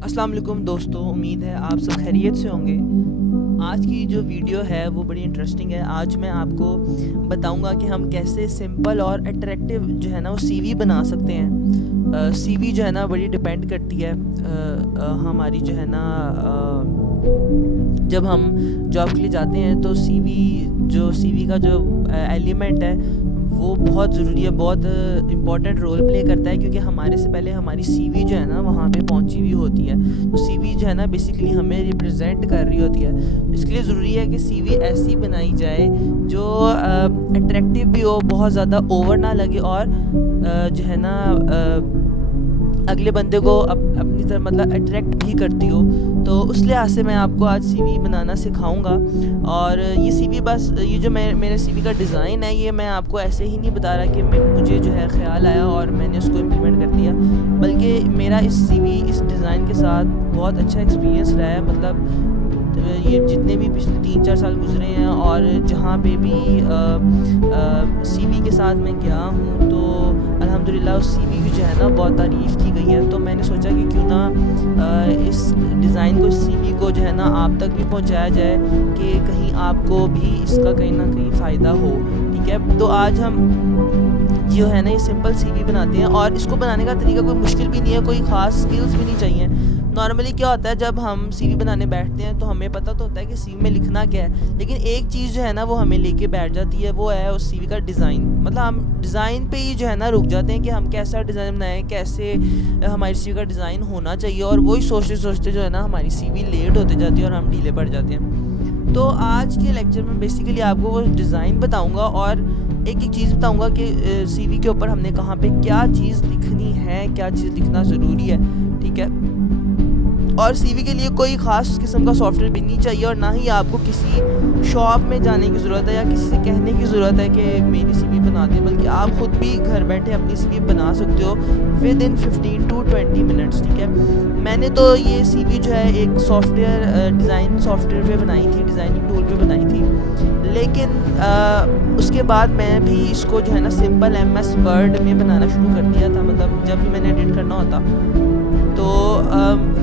अस्सलाम वालेकुम दोस्तों, उम्मीद है आप सब खैरियत से होंगे। आज की जो वीडियो है वो बड़ी इंटरेस्टिंग है। आज मैं आपको बताऊंगा कि हम कैसे सिंपल और अट्रैक्टिव जो है ना वो सीवी बना सकते हैं। सीवी जो है ना बड़ी डिपेंड करती है हमारी जो है ना जब हम जॉब के लिए जाते हैं तो सीवी का जो एलिमेंट है वो बहुत ज़रूरी है, बहुत इम्पॉर्टेंट रोल प्ले करता है, क्योंकि हमारे से पहले हमारी सीवी जो है ना वहाँ पे पहुँची हुई होती है। तो सीवी जो है ना बेसिकली हमें रिप्रेजेंट कर रही होती है। तो इसके लिए ज़रूरी है कि सीवी ऐसी बनाई जाए जो अट्रैक्टिव भी हो, बहुत ज़्यादा ओवर ना लगे, और जो है ना अगले बंदे को अपनी तरफ मतलब अट्रैक्ट भी करती हो। तो उस लिहाज से मैं आपको आज सीवी बनाना सिखाऊंगा। और ये सीवी बस ये जो मेरे सीवी का डिज़ाइन है, ये मैं आपको ऐसे ही नहीं बता रहा कि मुझे जो है ख्याल आया और मैंने उसको इम्प्लीमेंट कर दिया, बल्कि मेरा इस डिज़ाइन के साथ बहुत अच्छा एक्सपीरियंस रहा है। मतलब ये जितने भी पिछले 3-4 साल गुजरे हैं और जहाँ पे भी सीवी के साथ मैं गया हूँ, तो अल्हम्दुलिल्लाह उस सीवी की जो है ना बहुत तारीफ़ की गई है। तो मैंने सोचा कि क्यों ना इस डिज़ाइन को, इस सीवी को जो है ना आप तक भी पहुँचाया जाए, कि कहीं आपको भी इसका कहीं ना कहीं फ़ायदा हो। ठीक है, तो आज हम जो है ना ये सिंपल सीवी बनाते हैं, और इसको बनाने का तरीका कोई मुश्किल भी नहीं है, कोई ख़ास स्किल्स भी नहीं चाहिए। नॉर्मली क्या होता है, जब हम सीवी बनाने बैठते हैं तो हमें पता तो होता है कि सीवी में लिखना क्या है, लेकिन एक चीज़ जो है ना वो हमें लेके बैठ जाती है, वो है उस सीवी का डिज़ाइन। मतलब हम डिज़ाइन पे ही जो है ना रुक जाते हैं कि हम कैसा डिज़ाइन बनाएं, कैसे हमारी सीवी का डिज़ाइन होना चाहिए, और वही सोचते सोचते जो है ना हमारी सीवी लेट होते जाती है और हम ढीले पड़ जाते हैं। तो आज के लेक्चर में बेसिकली आपको वो डिज़ाइन बताऊंगा, और एक एक चीज़ बताऊंगा कि सीवी के ऊपर हमने कहाँ पे क्या चीज़ लिखनी है, क्या चीज़ लिखना ज़रूरी है। ठीक है, और सीवी के लिए कोई ख़ास किस्म का सॉफ्टवेयर भी नहीं चाहिए, और ना ही आपको किसी शॉप में जाने की ज़रूरत है या किसी से कहने की ज़रूरत है कि मेरी सीवी बना दे, बल्कि आप ख़ुद भी घर बैठे अपनी सीवी बना सकते हो विद इन 15 to 20 मिनट्स। ठीक है, मैंने तो ये सीवी जो है एक सॉफ्टवेयर डिज़ाइन सॉफ्टवेयर पे बनाई थी, डिज़ाइनिंग टूल पे बनाई थी, लेकिन उसके बाद मैं भी इसको जो है ना सिंपल MS वर्ड में बनाना शुरू कर दिया था। मतलब जब भी मैंने एडिट करना होता, तो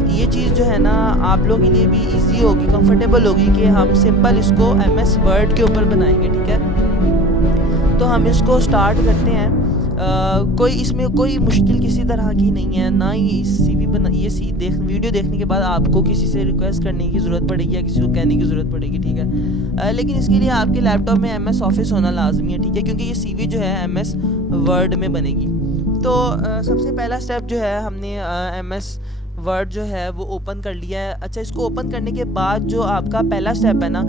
ये चीज़ जो है ना आप लोगों के लिए भी इजी होगी, कंफर्टेबल होगी, कि हम सिंपल इसको MS वर्ड के ऊपर बनाएंगे। ठीक है, तो हम इसको स्टार्ट करते हैं। कोई इसमें कोई मुश्किल किसी तरह की नहीं है, ना ही इस सीवी बना ये सी देख वीडियो देखने के बाद आपको किसी से रिक्वेस्ट करने की ज़रूरत पड़ेगी या किसी को कहने की ज़रूरत पड़ेगी। ठीक है, लेकिन इसके लिए आपके लैपटॉप में MS ऑफिस होना लाजमी है। ठीक है, क्योंकि ये सीवी जो है MS वर्ड में बनेगी। तो सबसे पहला स्टेप जो है, हमने MS वर्ड जो है वो ओपन कर लिया है। अच्छा, इसको ओपन करने के बाद जो आपका पहला स्टेप है ना,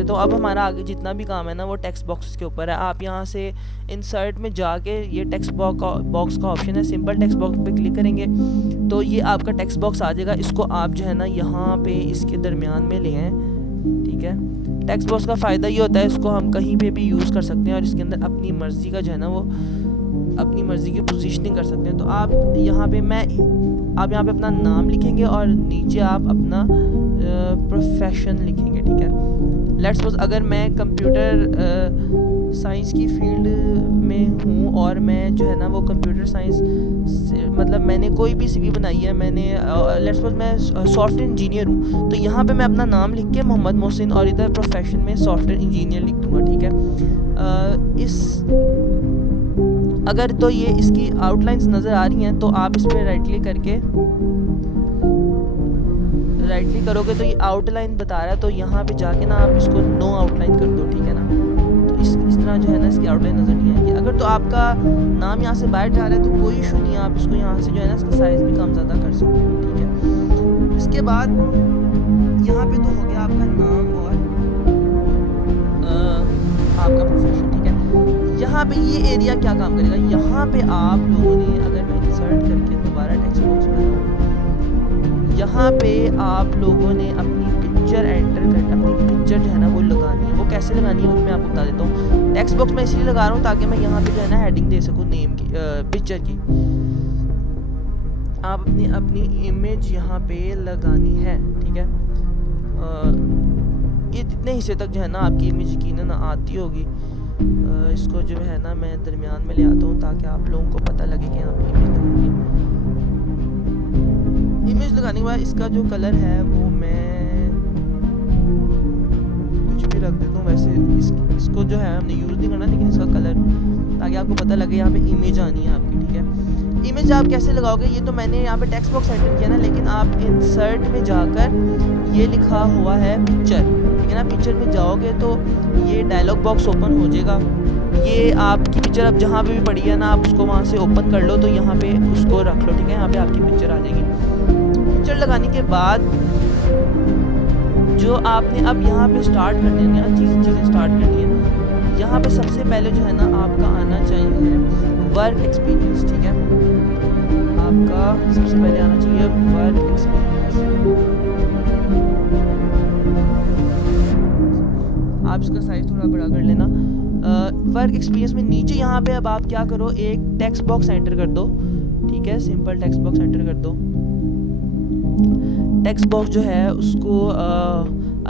देता हूँ। अब हमारा आगे जितना भी काम है ना वो टेक्स्ट बॉक्स के ऊपर है। आप यहाँ से इंसर्ट में जाके ये टेक्स्ट बॉक्स का ऑप्शन है, सिंपल टेक्स्ट बॉक्स पे क्लिक करेंगे तो ये आपका टेक्स्ट बॉक्स आ जाएगा। इसको आप जो है ना यहाँ पे इसके दरमियान में ले आएँ, ठीक है। टेक्स्ट बॉक्स का फ़ायदा ये होता है इसको हम कहीं पे भी यूज़ कर सकते हैं और इसके अंदर अपनी मर्ज़ी का जो है ना वो अपनी मर्ज़ी की पोजीशनिंग कर सकते हैं। तो आप यहाँ पे आप यहाँ पे अपना नाम लिखेंगे और नीचे आप अपना प्रोफेशन लिखेंगे, ठीक है। लेट्स सपोज अगर मैं कंप्यूटर साइंस की फील्ड में हूँ और मैं जो है ना वो कंप्यूटर साइंस से मतलब मैंने कोई भी सीवी बनाई है, मैंने लेट्स सपोज मैं सॉफ्टवेयर इंजीनियर हूँ, तो यहाँ पे मैं अपना नाम लिख के मोहम्मद मोहसिन और इधर प्रोफेशन में सॉफ्टवेयर इंजीनियर लिख दूँगा, ठीक है। अगर तो ये इसकी आउटलाइंस नज़र आ रही हैं तो आप इस पर राइट क्लिक करोगे तो ये आउटलाइन बता रहा है, तो यहाँ पे जाके ना आप इसको नो आउटलाइन कर दो, ठीक है ना। तो इस तरह जो है ना इसकी आउटलाइन नज़र नहीं आएगी। अगर तो आपका नाम यहाँ से बाहर जा रहा है तो कोई इशू नहीं है, आप इसको यहाँ से जो है ना इसका साइज़ भी कम ज़्यादा कर सकते हो, ठीक है। इसके बाद यहाँ पे तो हो गया आपका नाम और आपका प्रोफेशन, ठीक है। यहाँ पे ये एरिया क्या काम करेगा, यहाँ पे आप लोगों ने अगर मैं इंसर्ट करके दोबारा टेक्स्ट बॉक्स बनाऊँ, यहाँ पे आप लोगों ने अपनी पिक्चर एंटर कर अपनी पिक्चर जो है ना वो लगानी है। वो कैसे लगानी है वो मैं आपको बता देता हूँ। टेक्स्ट बॉक्स में इसलिए लगा रहा हूँ ताकि मैं यहाँ पे जो है ना हेडिंग दे सकूँ नेम की, पिक्चर की। आप अपनी इमेज यहाँ पे लगानी है, ठीक है। ये जितने हिस्से तक जो है ना आपकी इमेज यकीनन आती होगी, इसको जो है ना मैं दरमियान में ले आता हूँ ताकि आप लोगों को पता लगे कि यहाँ पे इमेज लगानी है। इमेज लगाने के बाद इसका जो कलर है वो मैं कुछ भी रख देता हूँ। वैसे इसको जो है हमने यूज़ नहीं करना, लेकिन इसका कलर ताकि आपको पता लगे यहाँ पे इमेज आनी है आपकी, ठीक है। इमेज आप कैसे लगाओगे, ये तो मैंने यहाँ पे टेक्स्ट बॉक्स एंटर किया ना, लेकिन आप इंसर्ट में जाकर ये लिखा हुआ है पिक्चर, ठीक है ना। पिक्चर में जाओगे तो ये डायलॉग बॉक्स ओपन हो जाएगा। ये आपकी पिक्चर अब जहाँ पे भी पड़ी है ना आप उसको वहाँ से ओपन कर लो, तो यहाँ पे उसको रख लो, ठीक है। यहाँ पे आपकी पिक्चर आ जाएगी। पिक्चर लगाने के बाद जो आपने अब यहाँ पे स्टार्ट करनी है ना चीज़ें स्टार्ट करनी है, यहाँ पे सबसे पहले जो है ना आपका आना चाहिए वर्क एक्सपीरियंस, ठीक है। आपका सबसे पहले आना चाहिए वर्क एक्सपीरियंस। आप इसका साइज थोड़ा बड़ा कर लेना। वर्क एक्सपीरियंस में नीचे यहाँ पे अब आप क्या करो, एक टेक्स्ट बॉक्स एंटर कर दो, ठीक है। सिंपल टेक्स्ट बॉक्स एंटर कर दो। टेक्स्ट बॉक्स जो है उसको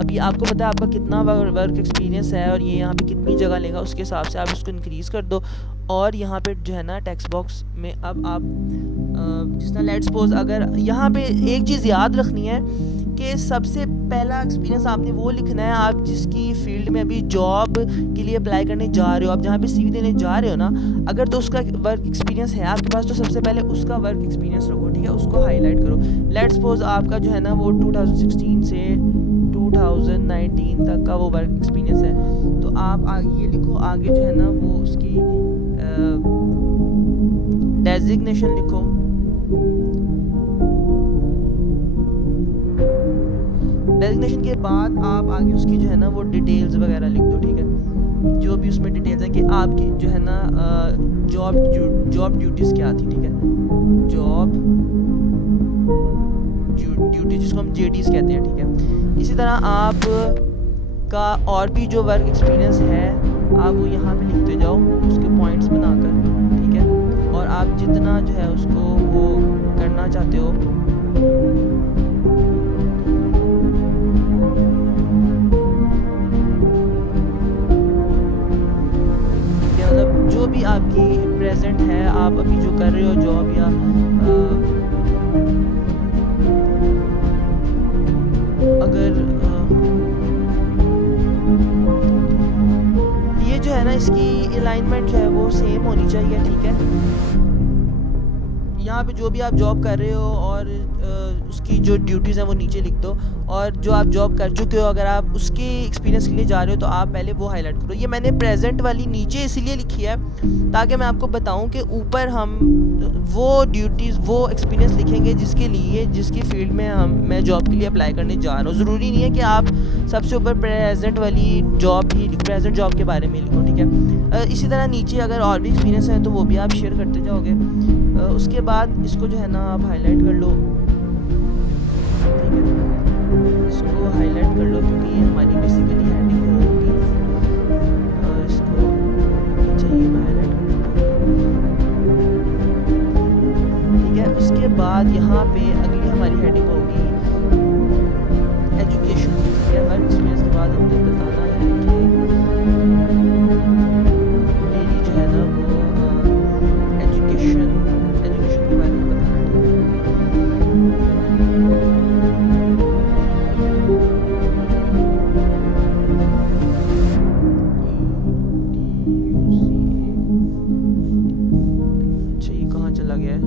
अभी आपको पता है आपका कितना वर्क एक्सपीरियंस है और ये यहाँ पे कितनी जगह लेगा, उसके हिसाब से आप इसको इंक्रीज़ कर दो। और यहाँ पे जो है ना टेक्स्ट बॉक्स में अब आप जिस तरह लेट्स सपोज अगर यहाँ पे एक चीज़ याद रखनी है कि सबसे पहला एक्सपीरियंस आपने वो लिखना है आप जिसकी फील्ड में अभी जॉब के लिए अप्लाई करने जा रहे हो, आप जहाँ पे सीवी देने जा रहे हो ना, अगर तो उसका वर्क एक्सपीरियंस है आपके पास तो सबसे पहले उसका वर्क एक्सपीरियंस रखो, ठीक है। उसको हाईलाइट करो। लेट्स सपोज आपका जो है ना वो 2016 से 2019 तक का वो वर्क एक्सपीरियंस है, तो आप ये लिखो। आगे जो है ना वो उसकी डेजिग्नेशन लिखो। डेजिग्नेशन के बाद आप आगे उसकी जो है ना वो डिटेल्स वगैरह लिख दो, ठीक है। जो भी उसमें डिटेल्स हैं कि आपकी जो है ना जॉब ड्यूटीज़ क्या थी, ठीक है। जॉब ड्यूटी जिसको हम जेडीज़ कहते हैं, ठीक है। इसी तरह आप का और भी जो वर्क एक्सपीरियंस है आप वो यहाँ पे लिखते जाओ उसके पॉइंट्स बनाकर, ठीक है। और आप जितना जो है उसको वो करना चाहते हो जो भी आपकी प्रेजेंट है, आप अभी जो कर रहे हो जॉब या अगर ये जो है ना इसकी अलाइनमेंट जो है वो सेम होनी चाहिए, ठीक है। यहाँ पे जो भी आप जॉब कर रहे हो और उसकी जो ड्यूटीज़ हैं वो नीचे लिख दो, और जो आप जॉब कर चुके हो अगर आप उसके एक्सपीरियंस के लिए जा रहे हो तो आप पहले वो हाईलाइट करो। ये मैंने प्रेजेंट वाली नीचे इसलिए लिखी है ताकि मैं आपको बताऊं कि ऊपर हम वो ड्यूटीज़ वो एक्सपीरियंस लिखेंगे जिसकी फील्ड में मैं जॉब के लिए अप्लाई करने जा रहा हूँ। ज़रूरी नहीं है कि आप सबसे ऊपर प्रेजेंट वाली जॉब ही प्रेजेंट जॉब के बारे में लिखो, ठीक है। इसी तरह नीचे अगर और भी एक्सपीरियंस है तो वो भी आप शेयर करते जाओगे। उसके बाद इसको जो है ना आप हाईलाइट कर लो, ठीक है, इसको हाईलाइट कर लो क्योंकि ये हमारी बेसिकली हेडिंग होगी। इसको चाहिए मैं हाईलाइट कर दूँगा, ठीक है। उसके बाद यहाँ पे अगली हमारी हेडिंग होगी एजुकेशन, ठीक है। वर्क एक्सपीरियंस के बाद हमने बताना है कि मेरी जो है ना वो एजुकेशन के बारे में बताना अच्छा ये कहाँ चला गया है,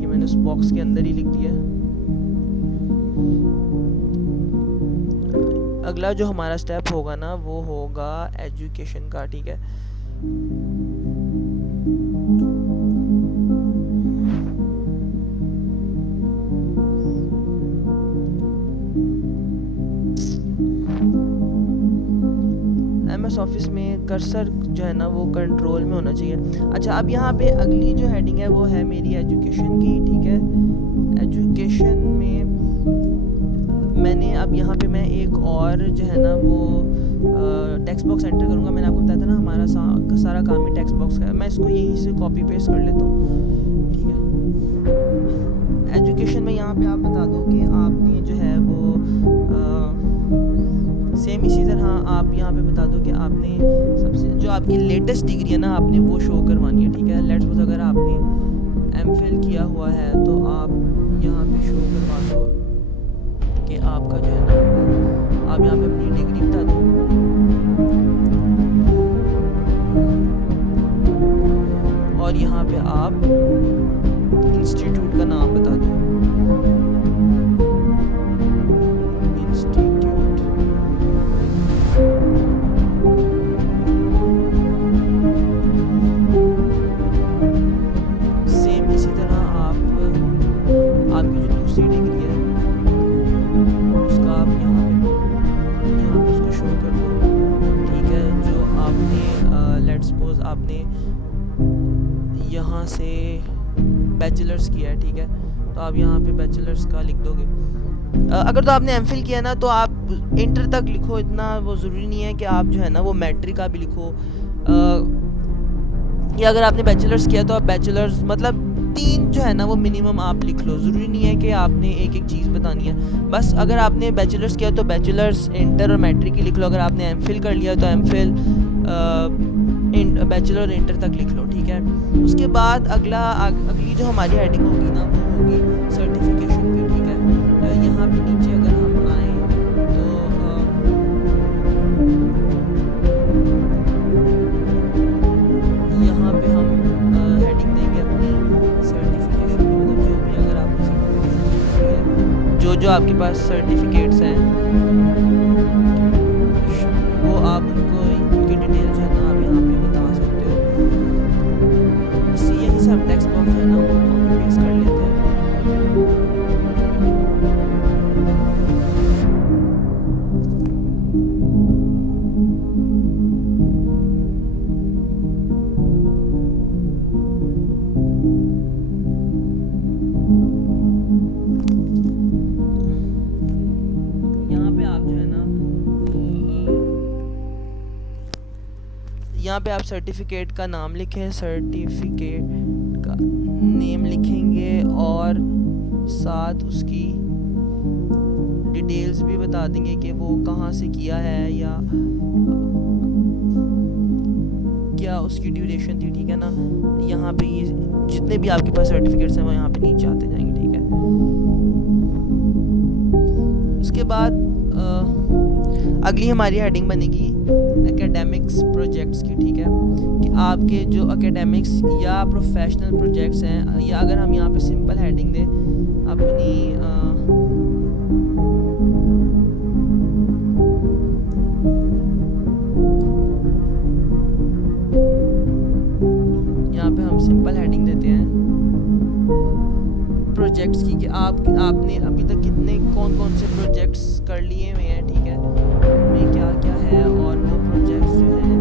ये मैंने उस बॉक्स के अंदर ही लिख दिया है। अगला जो हमारा स्टेप होगा ना वो होगा एजुकेशन का, ठीक है। MS ऑफिस में कर्सर जो है ना वो कंट्रोल में होना चाहिए। अच्छा अब यहाँ पे अगली जो हेडिंग है वो है मेरी एजुकेशन की, ठीक है। एजुकेशन में मैंने अब यहाँ पे मैं एक और जो है ना वो टेक्स्ट बॉक्स एंटर करूँगा। मैंने आपको बताया था ना हमारा सारा काम ही टेक्स्ट बॉक्स का है। मैं इसको यहीं से कॉपी पेस्ट कर लेता हूँ, ठीक है। एजुकेशन में यहाँ पे आप बता दो कि आपने जो है वो सेम इसी तरह आप यहाँ पे बता दो कि आपने सबसे जो आपकी लेटेस्ट डिग्री है ना आपने वो शो करवानी है, ठीक है। लेट्स सपोज अगर आपने MPhil किया हुआ है तो आप यहाँ पे शो करवा दो कि आपका जो है ना आप यहाँ पे अपनी डिग्री बता दो, और यहाँ पे आप इंस्टीट्यूट का नाम बता दो। आपने यहाँ से बैचलर्स किया है, ठीक है, तो आप यहाँ पे बैचलर्स का लिख दोगे। अगर तो आपने MPhil किया ना तो आप इंटर तक लिखो, इतना वो ज़रूरी नहीं है कि आप जो है ना वो मैट्रिक का भी लिखो। या अगर आपने बैचलर्स किया तो आप बैचलर्स मतलब 3 जो है ना वो मिनिमम आप लिख लो। ज़रूरी नहीं है कि आपने एक एक चीज़ बतानी है। बस अगर आपने बैचलर्स किया तो बैचलर्स, इंटर और मैट्रिक ही लिख लो। अगर आपने MPhil कर लिया तो MPhil, बैचलर और इंटर तक लिख लो, ठीक है। उसके बाद अगली जो हमारी हेडिंग होगी ना वो होगी सर्टिफिकेशन की, ठीक है। यहाँ पे नीचे अगर हम आए तो यहाँ पे हम हेडिंग देंगे अपनी सर्टिफिकेशन की, मतलब जो भी अगर आपने सर्टिफिकेशन जो आपके पास सर्टिफिकेट्स हैं वो आप उनको उनकी डिटेल जो है ना आप यहाँ पे बता सकते हो। यहीं से हम टेक्स्ट बॉक्स जो है ना वो कॉपी पेस्ट कर लेते हैं। यहाँ पे आप सर्टिफिकेट का नाम लिखें, सर्टिफिकेट का नेम लिखेंगे और साथ उसकी डिटेल्स भी बता देंगे कि वो कहाँ से किया है या क्या उसकी ड्यूरेशन थी, ठीक है ना। यहाँ पे ये जितने भी आपके पास सर्टिफिकेट्स हैं वो यहाँ पे नीचे आते जाएंगे, ठीक है। उसके बाद अगली हमारी हेडिंग बनेगी एकेडमिक्स प्रोजेक्ट्स की, ठीक है, कि आपके जो एकेडमिक्स या प्रोफेशनल प्रोजेक्ट्स हैं, या अगर हम यहाँ पे सिंपल हेडिंग दें अपनी यहाँ पे हम सिंपल हेडिंग देते हैं प्रोजेक्ट्स की, कि आपने अभी तक कितने कौन कौन से प्रोजेक्ट्स कर लिए हुए हैं, ठीक है, उनमें क्या क्या है, और वो प्रोजेक्ट्स जो हैं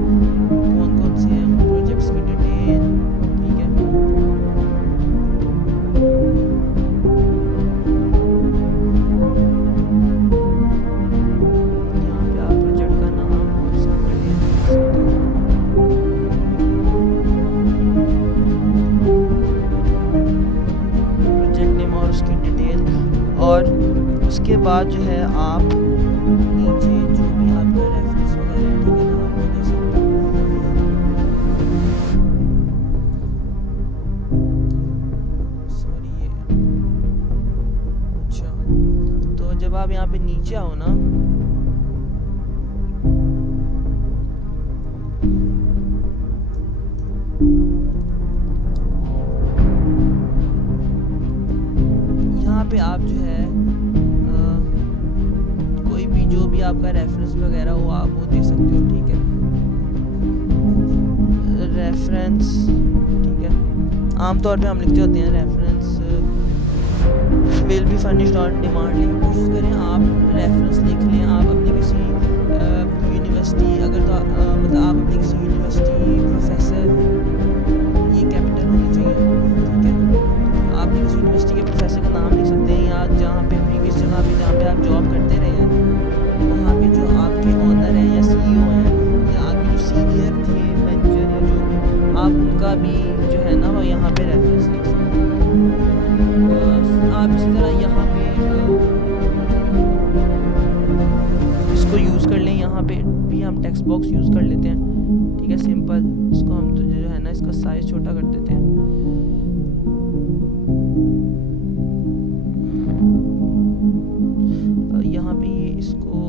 कौन कौन से हैं, प्रोजेक्ट्स की डिटेल, ठीक है। यहाँ पे आप प्रोजेक्ट का नाम और उसकी डिटेल लिख सकते हो। प्रोजेक्ट नेम और उसकी डिटेल, और उसके बाद जो है आप नीचे जो भी आपका रेफरेंस वगैरह है, ठीक है ना, आप वो दे सकते हो। सॉरी ये अच्छा, तो जब आप यहाँ पे नीचे आओ ना, यहाँ पे आप जो है कोई भी जो भी आपका रेफरेंस वगैरह हो आप वो दे सकते हो, ठीक है, रेफरेंस, ठीक है। आमतौर पे हम लिखते होते हैं reference will be furnished on demand, लेकिन कोशिश करें आप रेफरेंस लिख लें। आप अपनी किसी यूनिवर्सिटी, अगर तो मतलब आप अपनी किसी यूनिवर्सिटी प्रोफेसर, ये कैपिटल होनी चाहिए, ठीक है, आप किसी यूनिवर्सिटी के प्रोफेसर का नाम लिख सकते हैं, या जहाँ पे प्रीवियस जगह पे जहाँ पे आप जॉब करते रहे हैं वहाँ पे जो आपके ऑनर हैं या सीईओ हैं, या आपके जो सीनियर थे मैनेजर या जो भी, आप उनका भी जो है ना वो यहाँ पे रेफरेंस लिख सकते हैं। आप इसी तरह यहाँ पे इसको यूज़ कर लें, यहाँ पे भी हम टेक्स्ट बॉक्स यूज़ कर लेते हैं, ठीक है, सिंपल। इसको हम जो है ना इसका साइज़ छोटा कर देते हैं। यहाँ पे ये इसको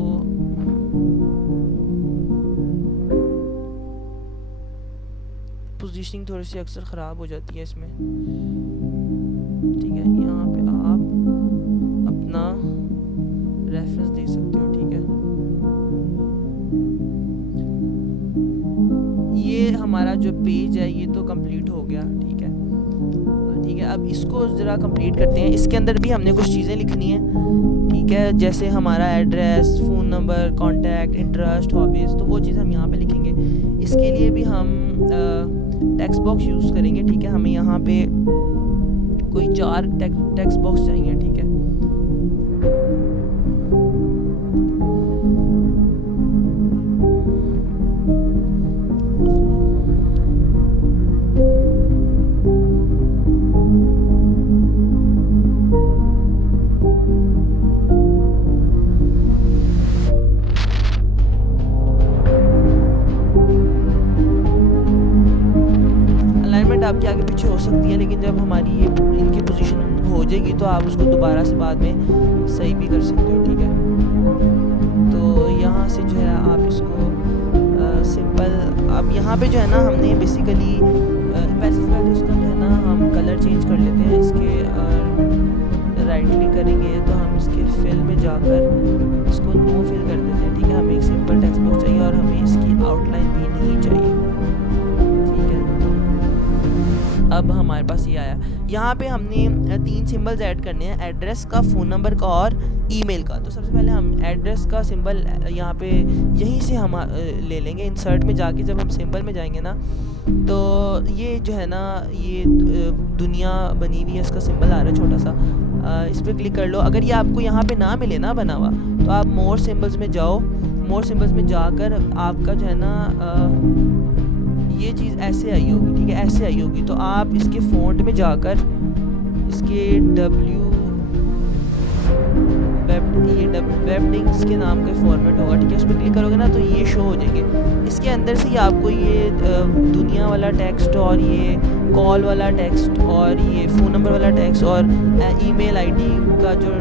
पोजीशनिंग थोड़ी सी अक्सर ख़राब हो जाती है इसमें, ठीक है। यहाँ पे आप अपना रेफरेंस दे सकते हो, ठीक है। ये हमारा जो पेज है ये तो कंप्लीट हो गया, ठीक है, ठीक है। अब इसको ज़रा कंप्लीट करते हैं। इसके अंदर भी हमने कुछ चीज़ें लिखनी है, ठीक है, जैसे हमारा address, phone number, contact, interest, hobbies, तो वो चीज़ हम यहाँ पे लिखेंगे। इसके लिए भी हम टेक्स्ट बॉक्स यूज़ करेंगे, ठीक है। हमें यहाँ पे कोई 4 टेक्स्ट बॉक्स चाहिए, ठीक है। आपके आगे पीछे हो सकती है, लेकिन जब हमारी ये इनकी पोजीशन हो जाएगी तो आप उसको दोबारा से बाद में सही भी कर सकते हो, ठीक है। तो यहाँ से जो है आप इसको सिंपल, अब यहाँ पे जो है ना हमने बेसिकली पहले उसका जो है ना हम कलर चेंज कर लेते हैं। इसके राइट क्लिक करेंगे तो हम इसके फिल में जाकर इसको नो फिल कर देते हैं, ठीक है। हमें एक सिंपल टेक्स्ट बॉक्स चाहिए और हमें इसकी आउटलाइन भी नहीं चाहिए, ठीक है। अब हमारे पास ये आया। यहाँ पे हमने 3 सिंबल्स ऐड करने हैं, एड्रेस का, फ़ोन नंबर का और ईमेल का। तो सबसे पहले हम एड्रेस का सिंबल यहाँ पे यहीं से हम ले लेंगे। इंसर्ट में जाके जब हम सिंबल में जाएंगे ना तो ये जो है ना ये दुनिया बनी हुई है, इसका सिंबल आ रहा है छोटा सा, इस पर क्लिक कर लो। अगर ये आपको यहाँ पे ना मिले ना बना हुआ तो आप मोर सिंबल्स में जाओ। मोर सिंबल्स में जाकर आपका जो है ना ये चीज़ ऐसे आई होगी, ठीक है, ऐसे आई होगी। तो आप इसके फ़ॉन्ट में जाकर इसके वेबडिंग्स के नाम के फॉर्मेट होगा, ठीक है, उस पर क्लिक करोगे ना तो ये शो हो जाएंगे। इसके अंदर से ही आपको ये दुनिया वाला टेक्स्ट और ये कॉल वाला टेक्स्ट और ये फ़ोन नंबर वाला टेक्स्ट और ईमेल आईडी का जो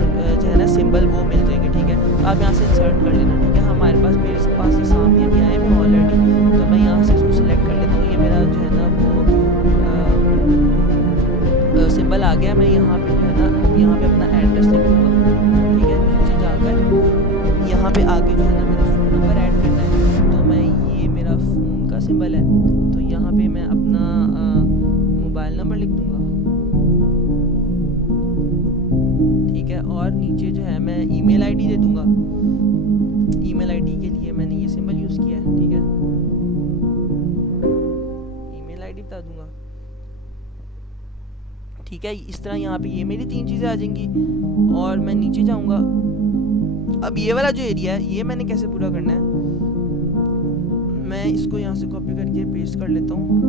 है ना सिंबल वो मिल जाएंगे, ठीक है। तो आप यहाँ से इंसर्ट कर लेना, ठीक है। हमारे पास पास ही सामने अभी आए हैं ऑलरेडी, तो मैं यहाँ से इसको सिलेक्ट कर लेता हूँ। ये मेरा जो है ना वो सिंबल आ गया। मैं यहाँ पे जो है ना यहाँ पे अपना एड्रेस लिख दूँगा, ठीक है। नीचे जाकर यहाँ पे आगे जो है ना मेरा फ़ोन नंबर ऐड करना है, तो मैं ये मेरा फ़ोन का सिंबल है, तो यहाँ पे मैं अपना मोबाइल नंबर लिख दूँगा, ठीक है। और नीचे जो है मैं ईमेल आईडी दे दूँगा। ईमेल आईडी के लिए मैंने ये सिंबल यूज़ किया है, ठीक है। ईमेल आईडी बता दूँगा, ठीक है। इस तरह यहाँ पे ये मेरी 3 चीज़ें आ जाएंगी। और मैं नीचे जाऊँगा। अब ये वाला जो एरिया है ये मैंने कैसे पूरा करना है, मैं इसको यहाँ से कॉपी करके पेस्ट कर लेता हूँ।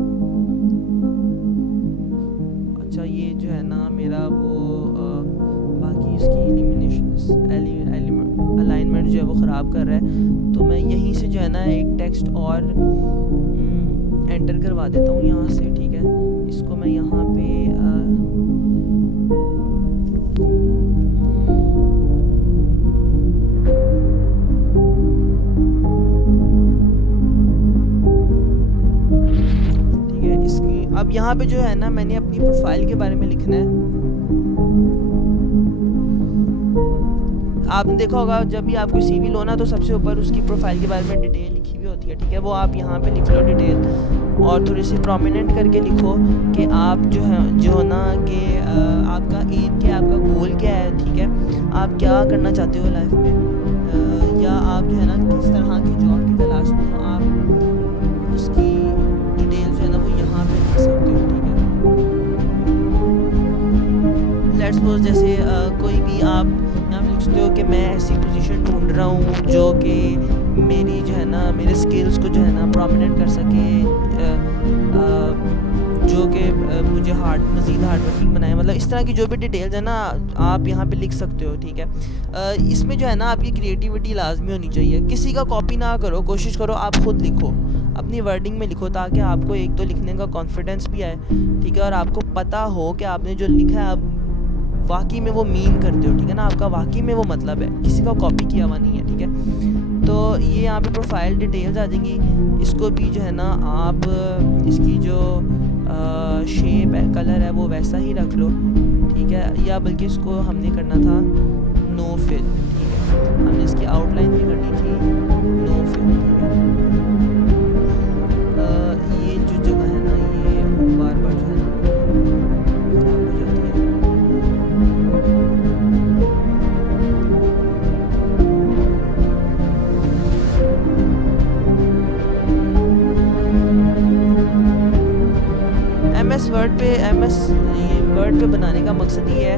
अच्छा, ये जो है ना मेरा वो बाकी इसकी अलाइनमेंट जो है वो ख़राब कर रहा है, तो मैं यहीं से जो है ना एक टेक्स्ट और एंटर करवा देता हूँ यहाँ से, ठीक है। इसको मैं यहाँ पे ठीक है। इसकी अब यहाँ पे जो है ना मैंने अपनी प्रोफाइल के बारे में लिखना है। आपने देखा होगा जब भी आप कोई सीवी लो ना, तो सबसे ऊपर उसकी प्रोफाइल के बारे में डिटेल लिखी हुई होती है, ठीक है। वो आप यहाँ पे लिख लो डिटेल, और थोड़ी सी प्रोमिनेंट करके लिखो कि आप जो ना कि आपका एम क्या है, आपका गोल क्या है, ठीक है। आप क्या करना चाहते हो लाइफ में, या आप जो है ना किस तरह की जॉब की तलाश में हो, आप उसकी डिटेल जो है ना वो यहाँ पे लिख सकते हो, ठीक है। लेट्स सपोज जैसे कोई भी आप यहाँ पे लिख सकते हो कि मैं ऐसी पोजीशन ढूंढ रहा हूँ जो कि मेरी जो है ना मेरे स्किल्स को जो है ना प्रोमिनेंट कर सके, जो कि मुझे मज़ीद हार्ड वर्किंग बनाए। मतलब इस तरह की जो भी डिटेल्स है ना आप यहाँ पे लिख सकते हो, ठीक है। इसमें जो है ना आपकी क्रिएटिविटी लाजमी होनी चाहिए। किसी का कॉपी ना करो, कोशिश करो आप खुद लिखो, अपनी वर्डिंग में लिखो, ताकि आपको एक तो लिखने का कॉन्फिडेंस भी आए, ठीक है। और आपको पता हो कि आपने जो लिखा है आप वाकई में वो मीन करते हो, ठीक है ना। आपका वाकई में वो मतलब है, किसी का कॉपी किया हुआ नहीं है, ठीक है। तो ये यहाँ पे प्रोफाइल डिटेल्स आ जाएंगी। इसको भी जो है ना आप इसकी जो शेप है, कलर है, वो वैसा ही रख लो, ठीक है। या बल्कि इसको हमने करना था नो फिल, ठीक है। हमने इसकी आउटलाइन भी करनी थी नो फिल, ठीक है। ये जो जगह है ना ये बार बार जो है ना खराब हो जाती है। ये वर्ड पे बनाने का मकसद ये है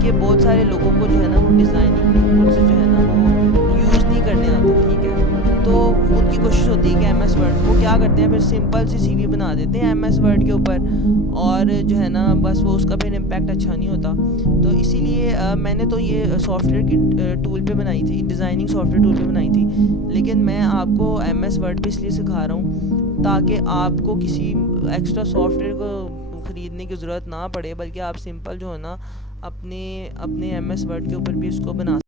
कि बहुत सारे लोगों को जो है ना वो डिज़ाइनिंग टूल्स जो है ना वो यूज़ नहीं करने आते, ठीक है। तो उनकी कोशिश होती है कि एम एस वर्ड वो क्या करते हैं, फिर सिंपल सी सीवी बना देते हैं एम एस वर्ड के ऊपर, और जो है ना बस वो उसका फिर इम्पैक्ट अच्छा नहीं होता। तो इसीलिए मैंने तो ये सॉफ्टवेयर की टूल पे बनाई थी, डिज़ाइनिंग सॉफ्टवेयर टूल पे बनाई थी। लेकिन मैं आपको एम एस वर्ड पे इसलिए सिखा रहा हूँ ताकि आपको किसी एक्स्ट्रा सॉफ्टवेयर को ख़रीदने की ज़रूरत ना पड़े, बल्कि आप सिंपल जो है ना अपने अपने एम एस वर्ड के ऊपर भी इसको बना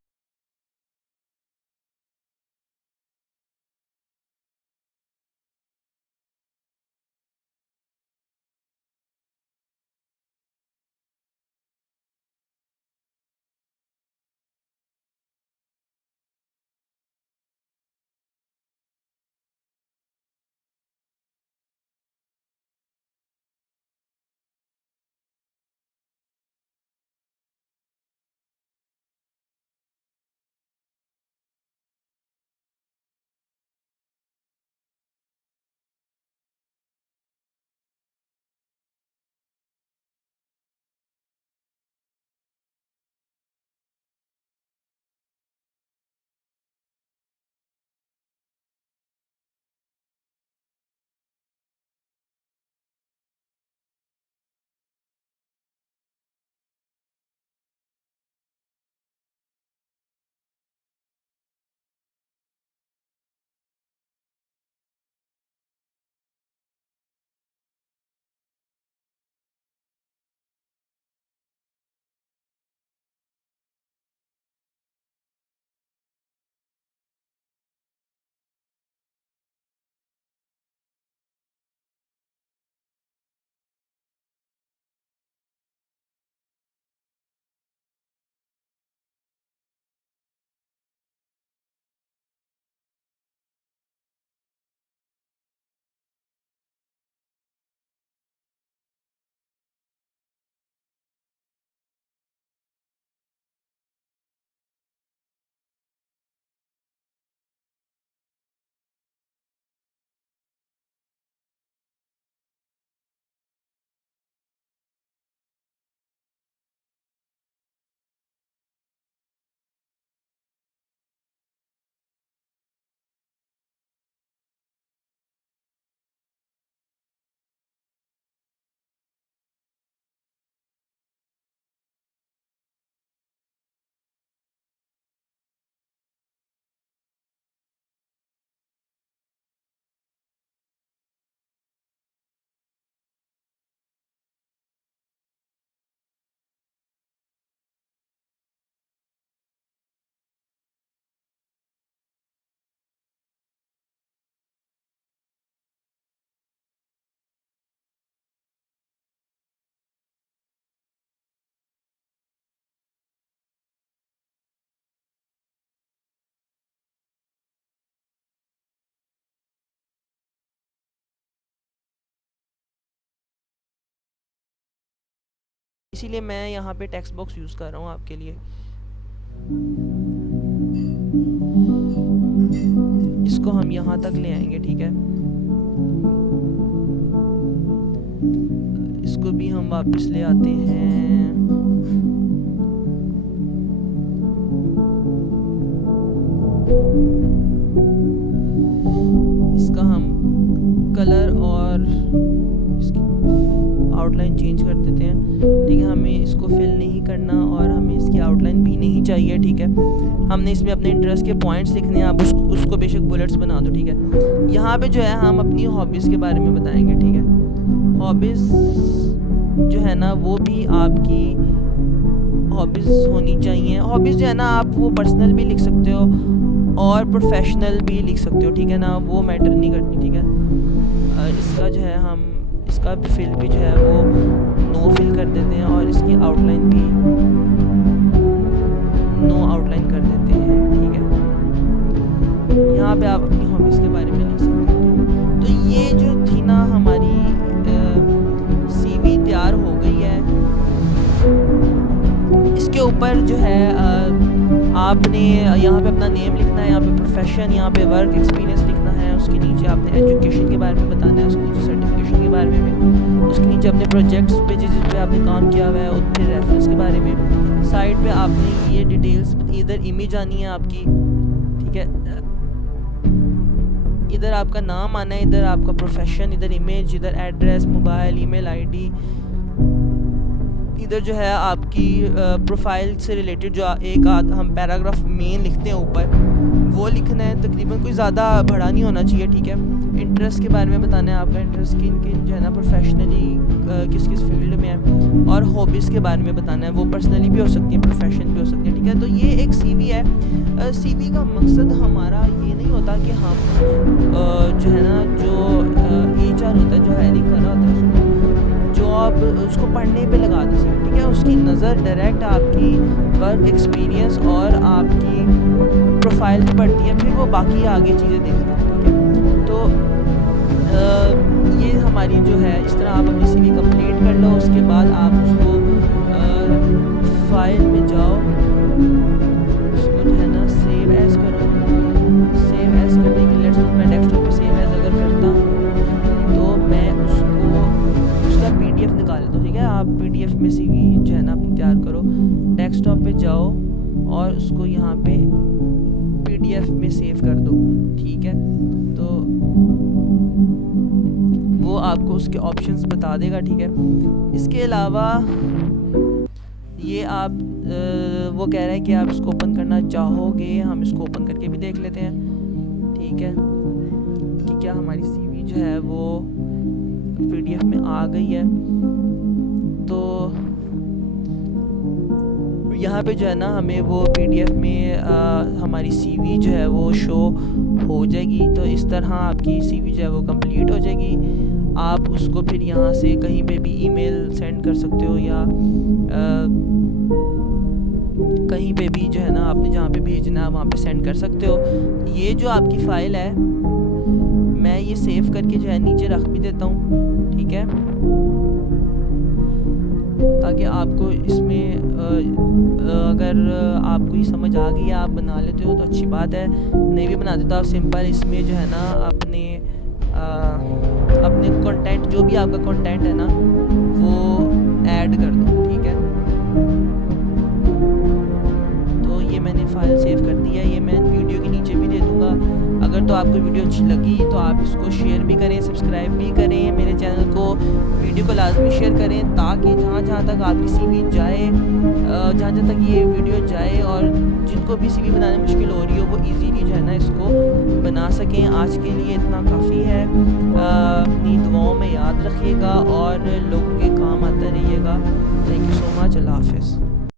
इसीलिए मैं यहाँ पे टेक्स्ट बॉक्स यूज़ कर रहा हूँ आपके लिए। इसको हम यहाँ तक ले आएंगे, ठीक है। इसको भी हम वापस ले आते हैं। इसका हम कलर और इसकी आउटलाइन चेंज कर देते हैं, ठीक है। हमें इसको फिल नहीं करना और हमें इसकी आउटलाइन भी नहीं चाहिए, ठीक है। हमने इसमें अपने इंटरेस्ट के पॉइंट्स लिखने हैं, आप उसको बेशक बुलेट्स बना दो, ठीक है। यहाँ पे जो है हम अपनी हॉबीज़ के बारे में बताएंगे, ठीक है। हॉबीज़ जो है ना वो भी आपकी हॉबीज़ होनी चाहिए। हॉबीज़ जो है ना आप वो पर्सनल भी लिख सकते हो और प्रोफेशनल भी लिख सकते हो, ठीक है ना, वो मैटर नहीं करती, ठीक है। इसका जो है हम इसका फिल भी जो है वो नो फिल कर देते हैं और इसकी आउटलाइन भी नो आउटलाइन कर देते हैं, ठीक है। यहाँ पे आप अपनी हॉबीज़ के बारे में लिख सकते हो। तो ये जो थी ना हमारी सीवी तैयार हो गई है। इसके ऊपर जो है आपने यहाँ पे अपना नेम लिखना है, यहाँ पे प्रोफेशन, यहाँ पे वर्क एक्सपीरियंस लिखना है, उसके नीचे आपने एजुकेशन के बारे में बताना है, उसके नीचे सर्टिफिकेशन के बारे में, उसके नीचे अपने प्रोजेक्ट्स पे जिस पे आपने काम किया हुआ है उनके रेफरेंस के बारे में। साइड पे आपने ये डिटेल्स, इधर इमेज आनी है आपकी, ठीक है। इधर आपका नाम आना है, इधर आपका प्रोफेशन, इधर इमेज, इधर एड्रेस, मोबाइल, ईमेल आईडी, इधर जो है आपकी प्रोफाइल से रिलेटेड जो एक हम पैराग्राफ मेन लिखते हैं ऊपर, वो लिखना है। तकरीबन कोई ज़्यादा बड़ा नहीं होना चाहिए, ठीक है। इंटरेस्ट के बारे में बताना है, आपका इंटरेस्ट किन किन जो है ना प्रोफेशनली किस किस फील्ड में है, और हॉबीज़ के बारे में बताना है, वो पर्सनली भी हो सकती है, प्रोफेशन भी हो सकती है, ठीक है। तो ये एक सीवी है। सीवी का मकसद हमारा ये नहीं होता कि हम जो है ना जो HR होता है, जो हायरिंग कर रहा होता है, उसको जॉब उसको पढ़ने पे लगा दें, ठीक है। उसकी नज़र डायरेक्ट आपकी वर्क एक्सपीरियंस और आपकी प्रोफाइल पे पड़ती है, फिर वो बाकी आगे चीज़ें देखते हैं, ठीक है। तो ये हमारी जो है, इस तरह आप अपनी सीवी कंप्लीट कर लो। उसके बाद आप उसको फाइल में जाओ, उसको जो है ना सेव एज करो। सेव एज करने के लिए मैं डेस्कटॉप पे सेव एज अगर करता हूँ तो मैं उसको उसका PDF निकाल लेता हूँ, ठीक है। आप PDF में सीवी जो है ना अपनी तैयार करो, डेस्कटॉप पे जाओ और उसको यहाँ पे PDF में सेव कर दो, ठीक है। तो वो आपको उसके ऑप्शंस बता देगा, ठीक है। इसके अलावा ये आप वो कह रहे हैं कि आप इसको ओपन करना चाहोगे, हम इसको ओपन करके भी देख लेते हैं, ठीक है, कि क्या हमारी सीवी जो है वो PDF में आ गई है। तो यहाँ पे जो है ना हमें वो PDF में हमारी सीवी जो है वो शो हो जाएगी। तो इस तरह आपकी सीवी जो है वो कंप्लीट हो जाएगी। आप उसको फिर यहाँ से कहीं पे भी ईमेल सेंड कर सकते हो, या कहीं पे भी जो है ना आपने जहाँ पे भेजना है वहाँ पे सेंड कर सकते हो। ये जो आपकी फ़ाइल है मैं ये सेव करके जो है नीचे रख भी देता हूँ, ठीक है, ताकि आपको इसमें अगर आपको ये समझ आ गई, आप बना लेते हो तो अच्छी बात है, नहीं भी बनाते तो आप सिंपल इसमें जो है ना अपने कंटेंट, जो भी आपका कंटेंट है ना वो ऐड कर दो, ठीक है। तो ये मैंने फाइल सेव कर दी है, ये मैं वीडियो के नीचे भी दे दूँगा। अगर तो आपको वीडियो अच्छी लगी तो आप इसको शेयर भी करें, सब्सक्राइब भी करें, मेरे चैनल को, वीडियो को लाजमी शेयर करें, ताकि जहाँ जहाँ तक आपकी सीवी जाए, जहाँ जहाँ तक ये वीडियो जाए, और जिनको भी सीवी बनाने में मुश्किल हो रही हो वो इजीली जो है ना इसको बना सकें। आज के लिए इतना काफ़ी है। अपनी दुआओं में याद रखिएगा और लोगों के काम आते रहिएगा। Thank you so much. अल्लाह हाफ़िज़।